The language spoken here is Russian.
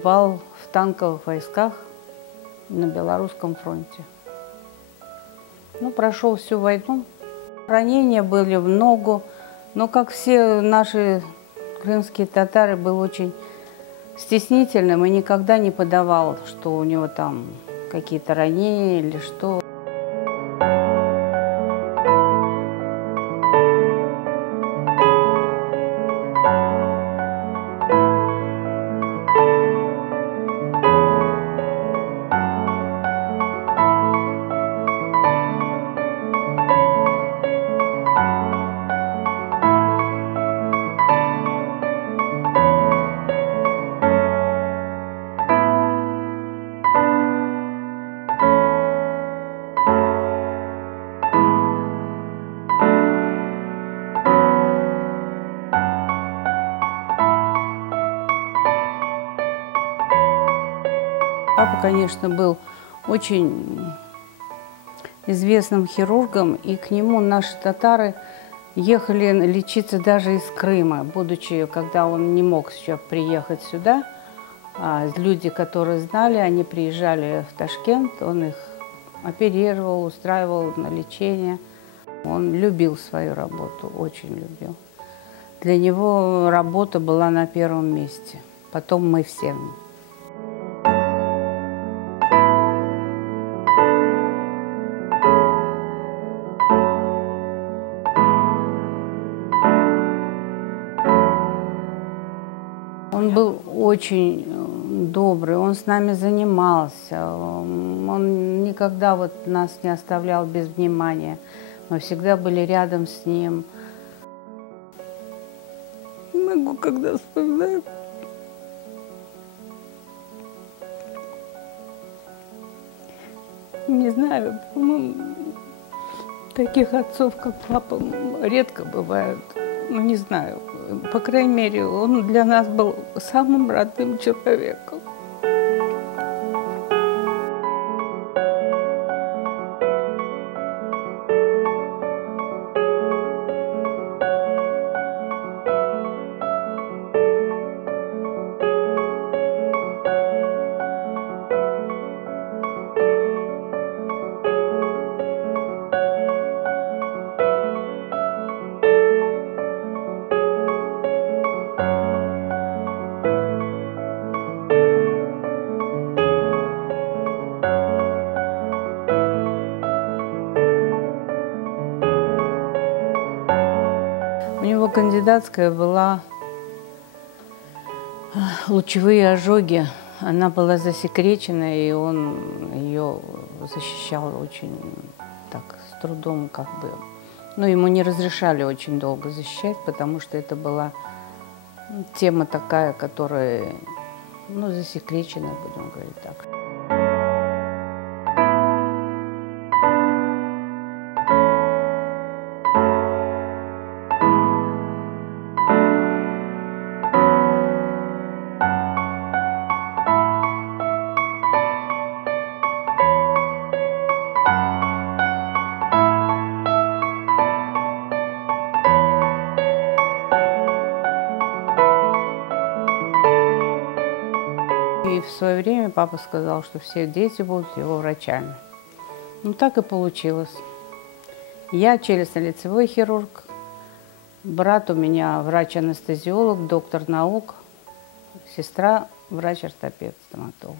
воевал в танковых войсках на Белорусском фронте. Ну, прошел всю войну. Ранения были в ногу, но, как все наши крымские татары, был очень стеснительным и никогда не подавал, что у него там какие-то ранения или что. Папа, конечно, был очень известным хирургом, и к нему наши татары ехали лечиться даже из Крыма, будучи, когда он не мог еще приехать сюда. Люди, которые знали, они приезжали в Ташкент, он их оперировал, устраивал на лечение. Он любил свою работу, очень любил. Для него работа была на первом месте, потом мы все. Он был очень добрый, он с нами занимался, он никогда вот нас не оставлял без внимания. Мы всегда были рядом с ним. Не могу, когда вспоминаю. Не знаю, по-моему, таких отцов, как папа, редко бывают. Ну, не знаю. По крайней мере, он для нас был самым родным человеком. У него кандидатская была лучевые ожоги. Она была засекречена, и он ее защищал очень так, с трудом, как бы. Но ему не разрешали очень долго защищать, потому что это была тема такая, которая, ну, засекреченная, будем говорить так. И в свое время папа сказал, что все дети будут его врачами. Ну, так и получилось. Я челюстно-лицевой хирург, брат у меня врач-анестезиолог, доктор наук, сестра врач-ортопед, стоматолог.